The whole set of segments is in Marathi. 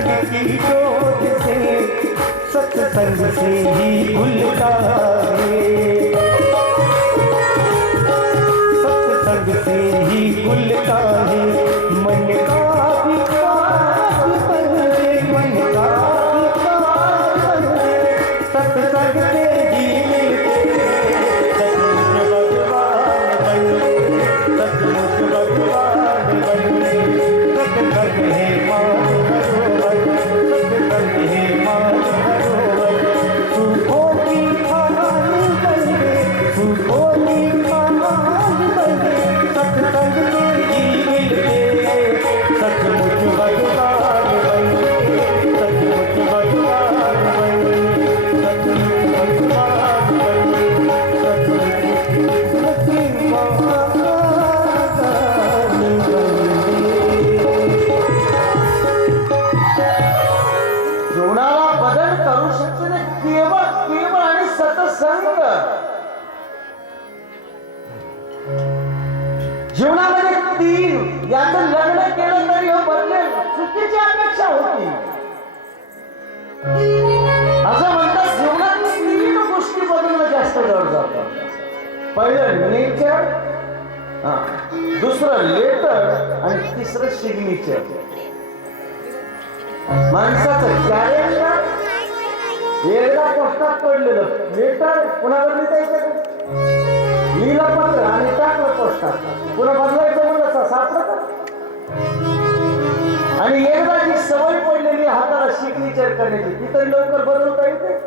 सत्संग की से सत्संग से ही खुलता है सत्संग से ही खुलता है मन का याचं लग्न केलं तरी हो बदलेल चुकीची अपेक्षा होती. असं म्हणतात जीवनात तीन गोष्टी बदलणं जास्त जवळ जात पहिलं नेचर दुसरं लेटर आणि तिसरं सिग्नेचर माणसाचं कॅरेक्टर एकदा पोस्टात पडलेलं. लेटर कुणावर लिहायचं लिहिलं पत्र आणि टाकलं पोस्टात. पुन्हा बदलायचं सापडत आणि एकदा जी सवय पडलेली हाताला सिग्नेचर करण्याची ती तरी लवकर बदलता येते.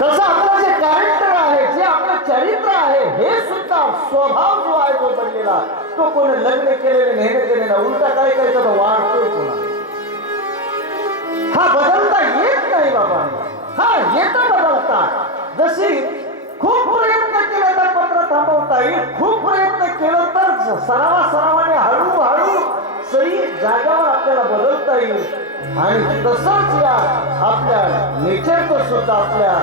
तसं आपलं जे कॅरेक्टर आहे जे आपलं चरित्र आहे हे सुद्धा स्वभाव जो आहे तो बनलेला तो कोणी लग्न केलेले मेहनत केलेला उलटा काय करायचा तो? वाढतोय कोणा हा बदलता येत नाही बाबा. हा येत बदलता जशी खूप प्रयत्न थांबवता येईल खूप प्रयत्न केलं तर सरावा सरावाने हळूहळू सही जागावर आपल्याला बदलता येईल. आणि तसंच या आपल्या नेचरचं सुद्धा आपल्या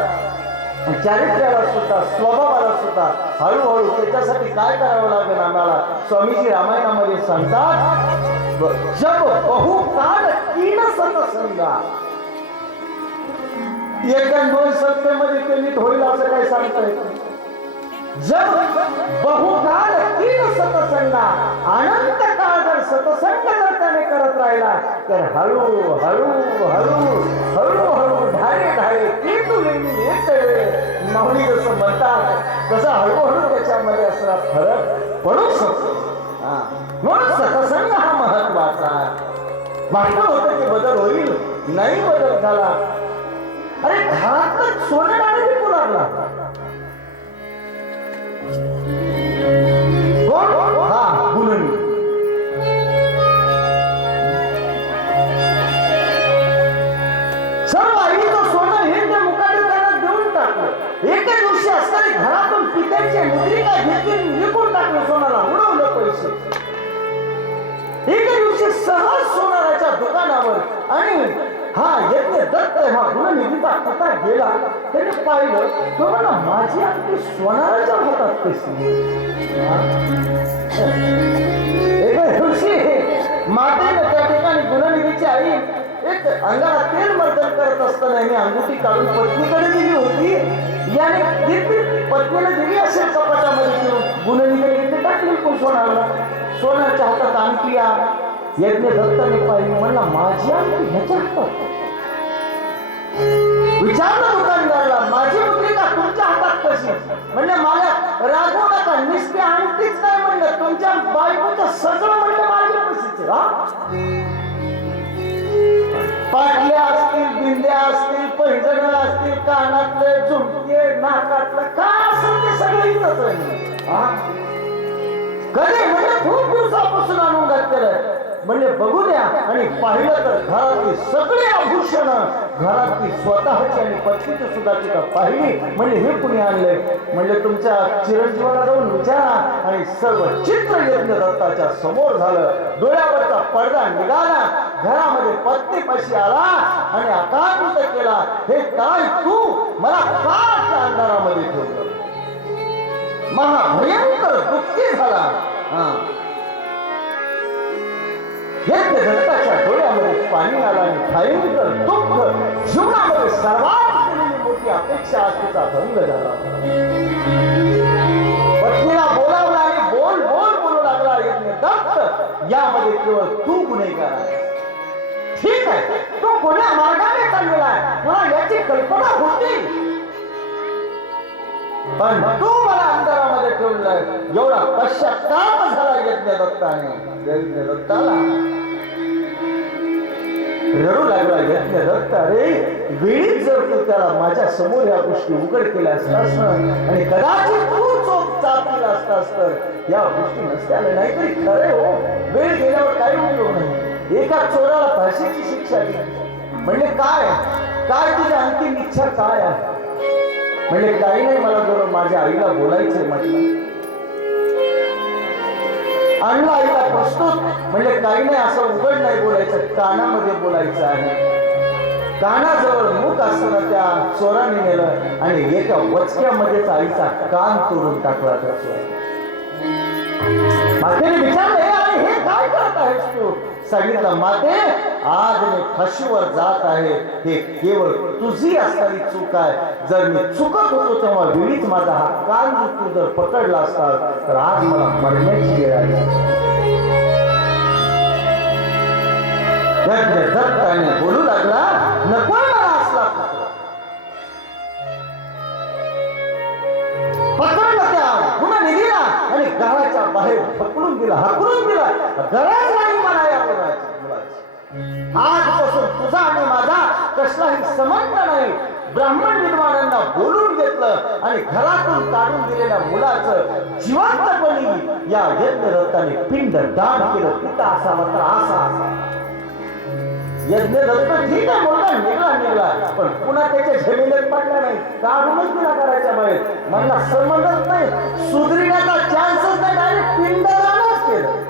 चारित्र्याला सुद्धा स्वभावाला सुद्धा हळूहळू त्याच्यासाठी काय करावं लागेल आम्हाला? स्वामीजी रामायणामध्ये सांगतात जग बहु काल तीन सतसंगा एका दोन सत्तेमध्ये ते नीट होईल असं काही सांगता येत नाही. जब बहुकाळ तीन सतसंगा अनंत काळ जर सतसंग जर त्याने करत राहिला तर हळू हळू हळू हळू हळू ढाळे ढाळे केतू लेणी एक माऊली जसं म्हणतात तसं हळूहळू त्याच्यामध्ये असला फरक पडू शकतो हा. म्हणून सतसंग हा महत्त्वाचा वाटलं होतं की बदल होईल नाही बदल झाला अरे घरातलं सोनं नाणे दुकानावर आणि हा यज्ञ दत्त हा गुणनिधीचा पिता गेला. त्याने पाहिलं तर ना माझी अगदी सोनाराच्या हातात कशी एका दिवशी मातेने त्या ठिकाणी गुणनिधीची आई एक अंगाला तेल मर्दन करत असताना मी अंगुठी काढून पत्नीकडे दिली होती. याने दिली पत्नीने दिली असेल कपाटामध्ये घेऊन. गुणनिधीने इथे टाकली पण सोनाला सोनाच्या हातात अंगठी या यज्ञ दत्ताने पाहिली. म्हणला माझी अंगठी ह्याच्या हातात विचारलं दुकानदारला माझी मुद्रिका तुमच्या हातात कशी? म्हणजे मला रागवू नका निस्ते आणतीच नाही म्हणलं. तुमच्या बायकोचं सगळं म्हणलं माझ्या पशीच हा? पाटल्या असतील बिंद्या असतील पैजण असतील कानातले झुमके नाकातलं काय असेल ते सगळं इथंच आहे? कधी म्हणजे खूप दिवसापासून आणून घातलेलं म्हणजे बघू द्या. आणि पाहिलं तर घरातली सगळी आभूषण घरातली स्वतःची आणि पत्नीची सुद्धा तिथं पाहिली. म्हणजे हे कुणी आणले? म्हणजे तुमच्या चिरंजीवाला जाऊन विचारा. आणि सर्व चित्र यज्ञ दत्ताच्या समोर झालं. डोळ्यावरचा पडदा निघाला. घरामध्ये पत्नी पशी आला आणि आकांत केला हे काय तू? मला का त्या अंधारामध्ये ठेवलं. महाभयंकर दुःखी झाला. हा. यज्ञ पाणी आला आणि भयंकर दुःख. जीवनामध्ये सर्वात मोठी अपेक्षा आज भंग झाला. पत्नीला बोलावला आणि बोल बोल बोलू लागला यज्ञ दत्त यामध्ये केवळ तू गुन्हेगार आहे ठीक आहे तो कोण्या मार्गाने चाललेला आहे? मला याची कल्पना होती. पण तू मला अंधारामध्ये ठेवलाय एवढा पश्चाताप झाला यज्ञ दत्ताने यज्ञ दत्ताला रडू लागला यज्ञ रक्त. अरे वेळीच जर तू त्याला माझ्यासमोर या गोष्टी उघड केल्या असतास ना, आणि कदाचित तू चोप चापलेला असतास तर या गोष्टी नसत्या आल्या नाहीतरी खरे हो. वेळ गेल्यावर काही उपयोग नाही. एका चोराला फाशीची शिक्षा दिली. म्हणजे काय? काय तुझी अंतिम इच्छा काय आहे? म्हणजे काही नाही मला जर माझ्या आईला बोलायचंय म्हटलं आणला आईला प्रस्तुत. म्हणजे काही नाही असं उघड नाही बोलायचं कानामध्ये बोलायचं आहे. कानाजवळ मुख असताना त्या चोराने नेलं आणि एका वचक्यामध्येच आईचा कान तोडून टाकला त्या चोरा मातेने विचारलं हे काय करत आहेस तू? सांगितलं माते आज मी फाशीवर जात आहे. हे केवळ तुझी असणारी चूक आहे. जर मी चुकत होतो तेव्हा वेळीच माझा हा कान जर तू जर पकडला असता तर आज मला मरण्याची वेळ आली. यज्ञ दत्ताने बोलू लागला नको मला असला पकडला त्या पुन्हा निघिला आणि घराच्या बाहेर पकडून दिला हाकलून दिला. गरज नाही मला या बोलायचं आजपासून तुझा आणि माझा कसलाही संबंध नाही. ब्राह्मण विद्वानांना बोलून घेतलं आणि घरातून काढून दिलेल्या मुलाचं जिवंतपणी या यज्ञरथाने पिंड दान केलं. पिता असावा तर असा असा यज्ञ दत्त ठीक आहे मुलगा निघला निघला. पण पुन्हा त्याच्या जमिनीत पडला नाही. काढूनच दिला करायच्या बाहेर. मला संबंधच नाही. सुधरिण्याचा चान्सच नाही डायरेक्ट पिंडदानच केलं.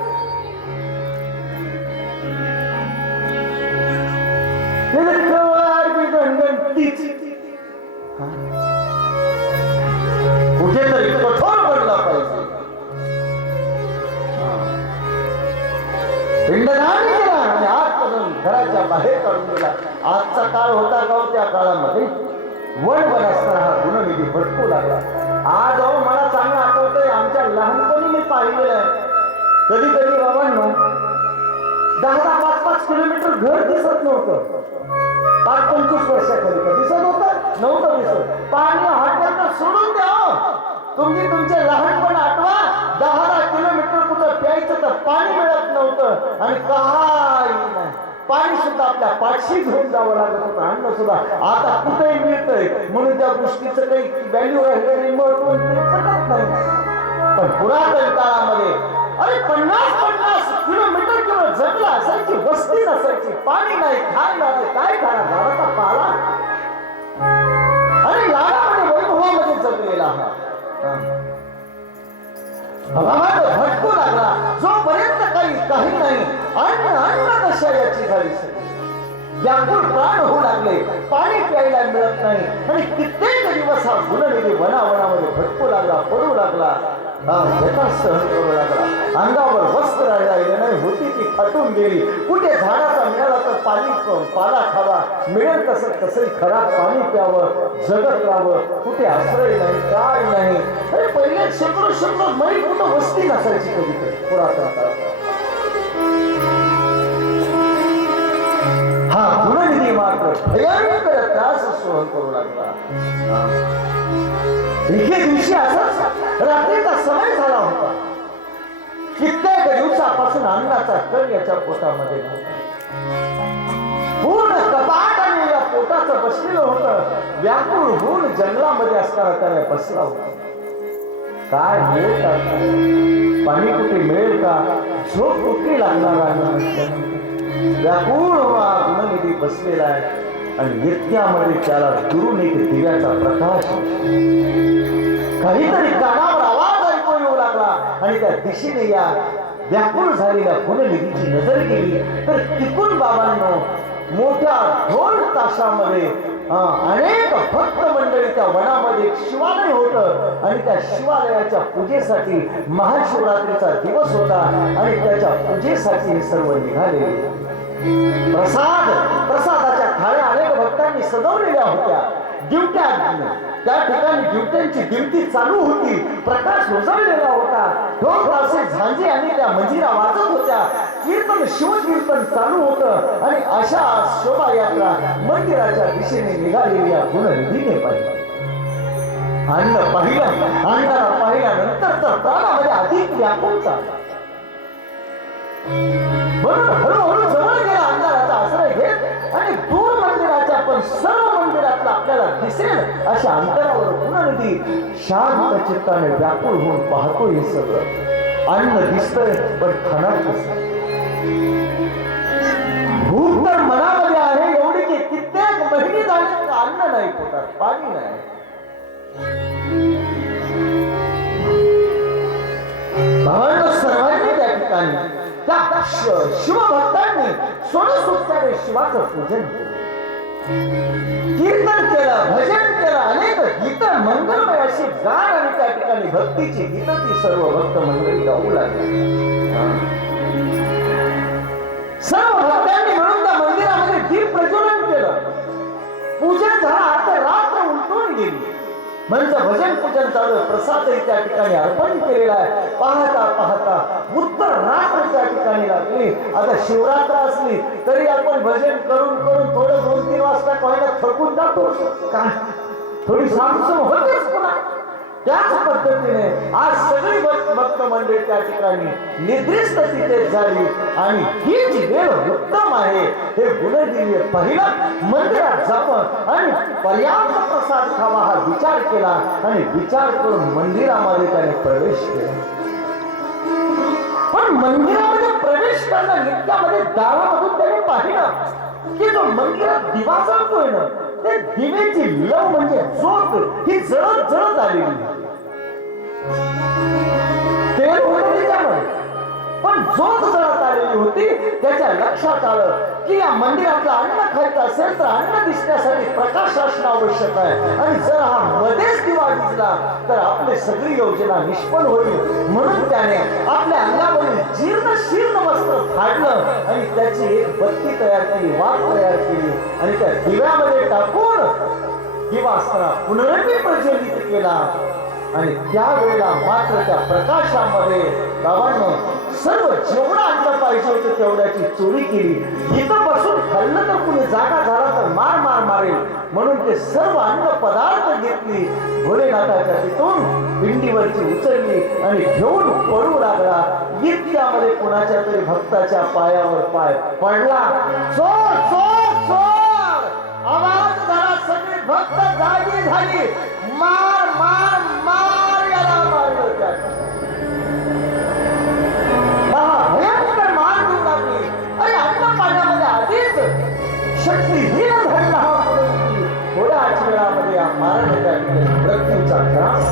घराच्या काढून दिला. आजचा काळ होता का हो त्या काळामध्ये? वड वन असताना हा गुणनिधी भटकू लागला. आज अहो मला चांगलं आठवतंय आमच्या लहानपणी मी पाहिलेलं आहे. कधी कधी बाबांना दहा दहा पाच पाच किलोमीटर घर दिसत नव्हतं. पाच पंचवीस वर्षाखाली का दिसत होतं नव्हतं दिसत. पाणी हॉटेल सोडून द्या हो. तुम्ही तुमचे लहानपण आठवा. दहा दहा किलोमीटर कुठं प्यायचं तर पाणी मिळत नव्हतं. आणि काही पाणी सुद्धा आपल्या पाठशी घेऊन जावं लागत होतं. अन्न सुद्धा आता कुठेही मिळतंय. म्हणून त्या गोष्टीचं काही व्हॅल्यू राहिलेली महत्त्व पटत नाही. पण पुरातन काळामध्ये अरे पन्नास पन्नास किलोमीटर किंवा जगला असायची वस्ती नसायची पाणी नाही खायला नाही काय खाणार झाडाचा पाला. अरे लाडामध्ये वैभवामध्ये जगलेला हा. हवामान भटकू लागला. जोपर्यंत काही काही नाही अन्न अन्न कशा याची झाली व्याकुळ प्राण होऊ लागले पाणी प्यायला मिळत नाही आणि कित्येक दिवस हा गुणनिधी वनावनामध्ये भटकू लागला पडू लागला. व्यथा सहन करू लागला. अंगावर वस्त्र राहिले नाही होती ती फाटून गेली. कुठे झाडाचा मिळाला तर पाणी पाला खावा. मिळेल तसं कसंही खराब पाणी प्यावं जगत राहावं. कुठे आश्रय नाही काय नाही. अरे पहिले शेकडो शेकडो मैल कुठं वस्ती नसायची कधी कधी पुरातन काळात. हा मात्र भयंकर त्रास सहन करू लागला एके दिवशी असंच रात्रीचा समय झाला होता कित्येक दिवसापासून अन्नाचा कण याच्या पोटामध्ये पूर्ण कपाट आणि या पोटाचं बसलेलं होतं व्याकुळ होऊन जंगलामध्ये असताना त्याने बसला होता काय मिळेल पाणी कुठे मिळेल का झोप कुठे लागणार आहे व्याकुळ व्हा गुणनिधी बसलेला आहे आणि नित्यामध्ये त्याला दुरून एक दिव्याचा प्रकाश काहीतरी कानावर आवाज ऐकू येऊ लागला आणि त्या दिशेने या व्याकुळ झालेल्या गुणनिधीची नजर गेली. तर तिकून बाबांनो मोठ्या ढोल ताशामध्ये अनेक भक्त मंडळी त्या वनामध्ये शिवालय होत आणि त्या शिवालयाच्या पूजेसाठी महाशिवरात्रीचा दिवस होता आणि त्याच्या पूजेसाठी हे सर्व निघाले. प्रसाद प्रसादाच्या थाळ्या अनेक भक्तांनी सजवलेल्या होत्या. दिवट्या त्या ठिकाणी दिवट्यांची गिनती चालू होती. प्रकाश उजळलेला होता. दोन तासे झांजे आणि त्या मंजिरा वाजत होत्या. कीर्तन शिवकीर्तन चालू होतं आणि अशा शोभायात्रा मंदिराच्या दिशेने निघालेली या गुणनिधीने पाहिजे अन्न पाहिलं अन्नाला पाहिल्यानंतर तर प्राणामध्ये अधिक व्याकुळता म्हणून हळूहळू जवळ गेला अंधाराचा आश्रय घेत आणि दूर मंदिराच्या पण सर्व मंदिरातला आपल्याला दिसेल अशा अंतरावर पुनर्निधी शांत चित्ताने व्याकुळ होऊन पाहतो हे सगळं. अन्न दिसतंय पण खाणार कसं? भूक तर मनामध्ये आहे एवढी की कित्येक महिने झाले अन्न नाही पोटात पाणी नाही. भावांनो सर्वांनी त्या ठिकाणी त्या श- शिवभक्तांनी सोडसुत्याने शिवाचं पूजन केलं. कीर्तन केलं भजन केलं अनेक गीत मंगलमय अशी गाण आणि त्या ठिकाणी भक्तीची गीत ती सर्व भक्त मंडळी गाऊ लागली. सर्व भक्तांनी म्हणून त्या मंदिरामध्ये दीप प्रज्वलन केलं. पूजन झालं आता रात्र उलटून गेली. म्हणजे भजन पूजन चालू आहे. प्रसादही त्या ठिकाणी अर्पण केलेला आहे. पाहता पाहता उत्तर रात्र त्या ठिकाणी लागली. आता शिवरात्र असली तरी आपण भजन करून करून थोडं दोन तीन वाजता पाहिजे थकून जातो. काय? थोडी सामसूम होतेच पुन्हा. त्याच पद्धतीने आज सगळी भक्त मंडळी त्या ठिकाणी निद्रिस्त तिथे झाली. आणि हीच वेळ उत्तम आहे हे गुणदिव्य पहिलं मंदिरात जावं आणि पर्याप्त प्रसाद खावा हा विचार केला आणि विचार करून मंदिरामध्ये त्याने प्रवेश केला. पण मंदिरामध्ये प्रवेश करणं नित्यामध्ये दारामधून त्याने पाहिलं की जो मंदिरात दिवा चालतोय ना ते दिवेची लव म्हणजे ज्योत ही जळत जळत आलेली तेल होतं पण झोप जळत आलेली होती त्याच्या लक्षात आलं की या मंदिरातलं अन्न खायचं असेल तर अन्न दिसण्यासाठी प्रकाश असणं आवश्यक आहे. आणि जर हा मध्येच दिवा दिसला तर आपली सगळी योजना निष्फळ होईल. म्हणून त्याने आपल्या अंगावरील जीर्ण शीर्ण वस्त्र फाडलं आणि त्याची एक बत्ती तयार केली वाट तयार केली. आणि त्या दिव्यामध्ये टाकून दिवा असताना पुनरपी प्रज्वलित केला. आणि त्यावेळेला मात्र त्या प्रकाशामध्ये बाबांनो सर्व जेवढं अन्न पाहिजे होतं तेवढ्याची चोरी केली. इथं बसून खाल्लं तर कुणी जागा झाला तर मार मार मारेल. म्हणून ते सर्व अन्न पदार्थ घेतली. भोलेनाथाच्या तिथून पिंडीवरची उचलली आणि घेऊन पडू लागला. इतक्यामध्ये कुणाच्या तरी भक्ताच्या पायावर पाय पडला. चोर चोर चोर! आवाज झाला सगळे भक्त जागी झाली. मार! शक्तीहीन झालेला हा मुलगी थोड्याच वेळामध्ये या मारण त्या ठिकाणी मृत्यूचा त्रास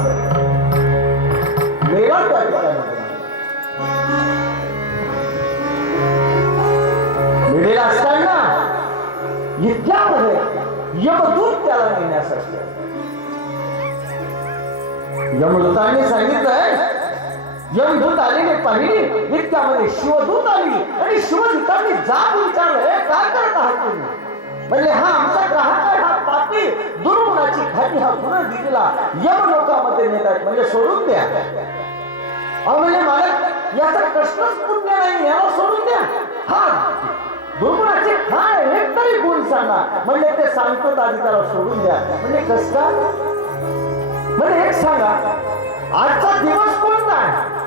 मेला त्या ठिकाणी मिळेला असताना इतक्यामध्ये यमदूत त्याला नेण्यासाठी यमदूताने यमदूतांनी सांगितलंय यमदूत आलेले पाहिली नित्यामध्ये शिवदूत आली आणि शिवदूतांनी जाब विचारलं "हे काय करत आहात तुम्ही दुर्गुणाची खाली हा गुन्हा दिलेला यम लोकांमध्ये नेतात म्हणजे सोडून द्या. अहो म्हणजे मालक याचा कष्टच पुण्य नाही याला सोडून द्या. हा दुर्गुणाचे काय हे तरी गुण सांगा. म्हणजे ते सांगतो आधी त्याला सोडून द्या. म्हणजे कस का म्हणजे एक सांगा आजचा दिवस कोणता आहे?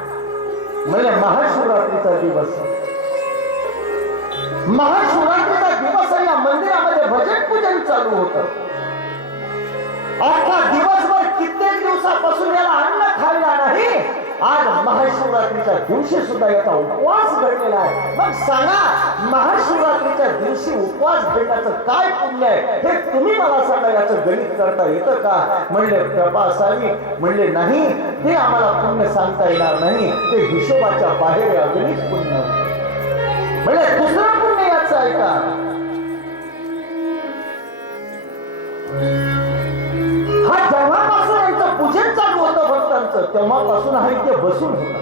म्हणजे महाशिवरात्रीचा दिवस. महाशिवरात्रीचा दिवस आहे या मंदिरामध्ये भजन पूजन चालू होतं. अख्खा दिवसभर कित्येक दिवसापासून याला अन्न खाल्ला नाही. आज महाशिवरात्रीच्या दिवशी सुद्धा याचा उपवास घडलेला आहे. मग सांगा महाशिवरात्रीच्या दिवशी उपवास घेण्याचं काय पुण्य आहे? हे तुम्ही मला सांगा याचं गणित करता येतं का? म्हणले प्रभा असावी म्हणले नाही ते आम्हाला पुण्य सांगता येणार नाही. ते हिशोबाच्या बाहेर अगणित पुण्य. म्हणजे दुसरं पुण्य याचं आहे का? हा जेव्हापासून यांचं पूजन चालू होतं भक्तांचं तेव्हापासून हा इथे बसून होता.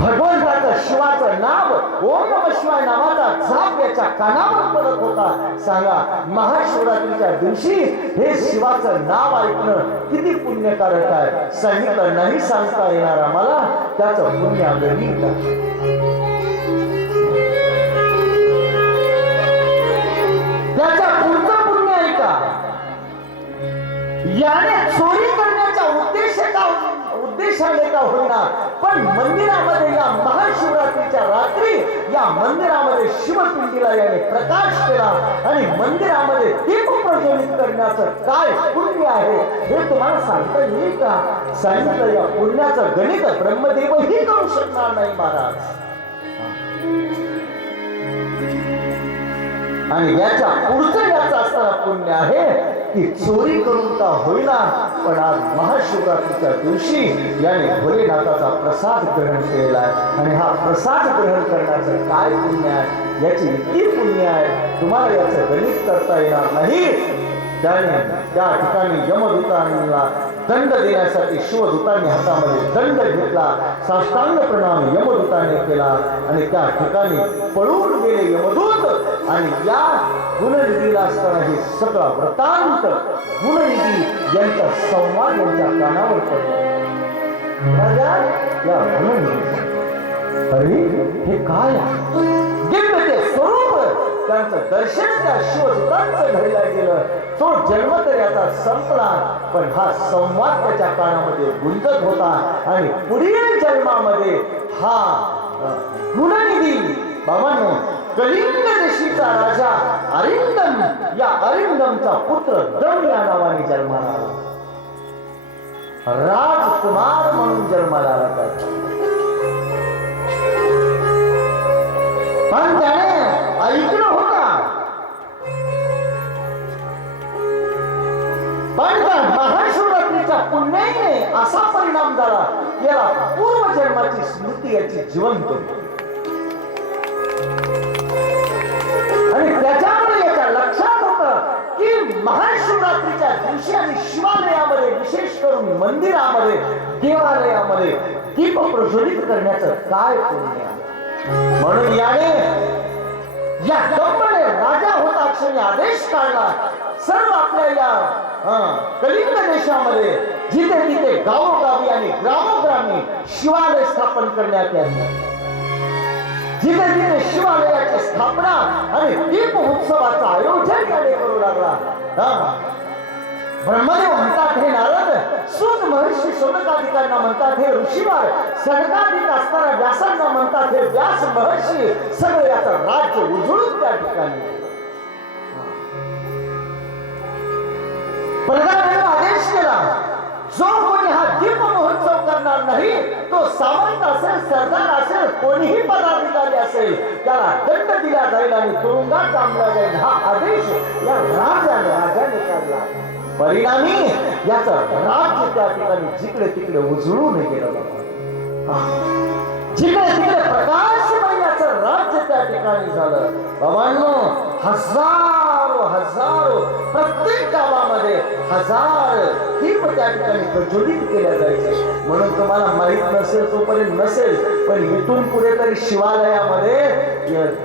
भगवंताचं शिवाचं नाव ओम नम शिवाय नावाचा जाप याच्या कानावर पडत होता. सांगा महाशिवरात्रीच्या दिवशी हे शिवाचं नाव ऐकणं किती पुण्यकारक आहे. सांगितलं नाही सांगता येणार आम्हाला. त्याचं पुण्य आम्ही याने चोरी करण्याचा उद्देश का उद्देशाने का होईना पण मंदिरामध्ये या महाशिवरात्रीच्या रात्री या मंदिरामध्ये शिवपिंडीला याने प्रकाश केला आणि मंदिरामध्ये दीप प्रज्वलित करण्याचं काय पुण्य आहे हे तुम्हाला सांगता येईल का? सांगितलं या पुण्याचं गणित ब्रह्मदेवही करू शकणार नाही महाराज. आणि याच्या पुढचं याचं असताना पुण्य आहे ती चोरी करून का होईना पण आज महाशिवरात्रीच्या दिवशी याने भोलेनाथाचा प्रसाद ग्रहण केलेला आहे. आणि हा प्रसाद ग्रहण करण्याचं काय पुण्य आहे? याची किती पुण्य आहे तुम्हाला याचं गणित करता येणार नाही. त्याने त्या ठिकाणी यमदूतांना दंड देण्यासाठी शिवदूतांनी हातामध्ये दंड घेतला. साष्टांग प्रणाम यमदूताने केला. आणि त्या ठिकाणी पळून गेले यमदूत. आणि या गुणनिधीला असताना हे सगळा वृतांत गुणनिधी यांचा संवाद यांच्या कानावर पडतो. राजा, या गुणनिधी अरे हे काय दिव्य ते स्वरूप त्यांचं दर्शन त्या शिवदूतांचं घडलं गेलं. तो जन्म तर याचा संपला पण हा संवाद त्याच्या कानामध्ये गुंजत होता आणि पुढील जन्मामध्ये हा गुणनिधी बाबांनो कलिंग देशीचा राजा अरिंदम या अरिंदमचा पुत्र दम या नावाने जन्माला आला. राजकुमार म्हणून जन्माला आला त्याचा. पण त्याने ऐकलं होता. पण त्या महाशिवरात्रीच्या पुण्याने असा परिणाम झाला याला याला पूर्वजन्माची स्मृती याची जिवंत होती. महाशिवरात्रीच्या दिवशी आणि शिवालयामध्ये विशेष करून मंदिरामध्ये देवालयामध्ये दीप प्रज्वलित करण्याचं काय पुण्य म्हणून याने या दंपने राजा होता क्षणी आदेश काढला. सर्व आपल्या या कलिंग देशामध्ये जिथे तिथे गावोगावी आणि ग्रामोग्रामी शिवालय स्थापन करण्यात यावे. जिथे जिथे शिवालयाची स्थापना आणि दीप उत्सवाचं आयोजन त्याने करू लागला. ब्रह्मदेव म्हणतात हे नारद सूत महर्षी सोनकाधिकांना म्हणतात हे ऋषीवर सनकाधिक असताना व्यासांना म्हणतात हे व्यास महर्षी सगळं याचं राज्य उजळून त्या ठिकाणी. प्रधानाने आदेश केला. जो कोणी हा दीप महोत्सव करणार नाही तो सावंत असेल सरदार असेल कोणीही पदाधिकारी असेल त्याला दंड दिला जाईल आणि तुरुंगात डांबला जाईल. हा आदेश या राजाने राजाने काढला. परिणामी याचं राज्य त्या ठिकाणी जिकडे तिकडे उजळून गेलं जिकडे तिकडे प्रकाशमय याच राज्य त्या ठिकाणी झालं. भवानो हजार हजारो प्रत्येक गावामध्ये हजार दीप त्या ठिकाणी प्रज्वलित केल्या जायचे. म्हणून तुम्हाला माहीत नसेल तोपर्यंत नसेल पण इथून पुढे तरी शिवालयामध्ये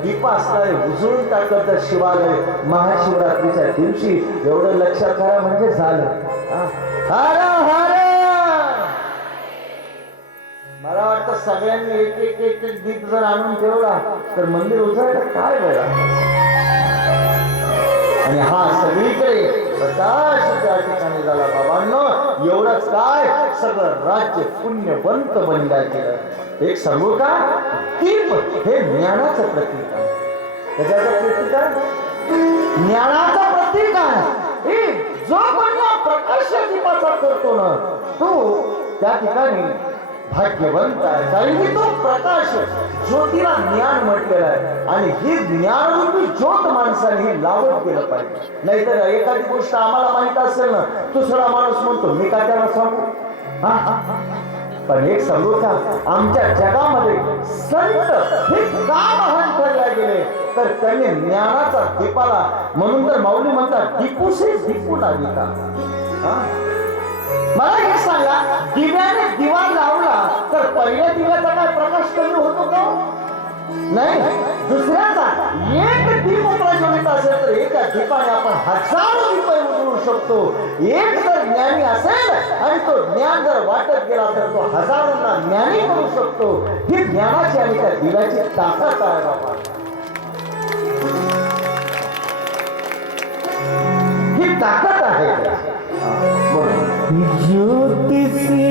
दीप असणारे उजळून टाकत शिवालय महाशिवरात्रीच्या दिवशी. एवढं लक्षात करा म्हणजे झालं. हरा हर हर! मला वाटतं सगळ्यांनी एक एक एक एक दीप जर आणून ठेवला तर मंदिर उजळलं काय बघा आणि हा सगळीकडे प्रकाश त्या ठिकाणी झाला बाबांनो एवढंच काय? सगळं राज्य पुण्यवंत बनल्या गेलं. एक सांगू का? दीप हे ज्ञानाचं प्रतीक आहे. त्याच्याचं प्रतीक आहे? ज्ञानाचं प्रतीक आहे. हे जो पण प्रकाश दीपाचा करतो ना. तो त्या ठिकाणी भाग्यवंत आहे. कारण की तो प्रकाश ज्योतीला ज्ञान म्हटलेलं आहे. आणि ही ज्ञानरूपी ज्योत माणसाने हे लावत गेलं पाहिजे. नाहीतर एखादी गोष्ट आम्हाला माहीत असेल ना दुसरा माणूस म्हणतो मी काय त्याला सांगू? पण एक सांगू का आमच्या जगामध्ये संत हे का महान ठरले गेले? तर त्यांनी ज्ञानाचा दीपाला म्हणून तर माऊली म्हणतात दीपूशी दीपू लागली का? हा? मला हे सांगा दिव्याने दिवा लावला तर पहिल्या दिव्याचा काय प्रकाश कमी होतो का? नाही दुसऱ्याचा एक दीप प्रज्वलित असेल तर एका दीपाने आपण हजारो दीप उजळू शकतो. एक जर ज्ञानी असेल आणि तो ज्ञान जर वाटत गेला तर तो हजारोंना ज्ञानी करू शकतो. ही ज्ञानाची आणि त्या दिव्याची ताकद आहे बाबा. ही ताकद आहे. हा, बरोबर. ज्योति से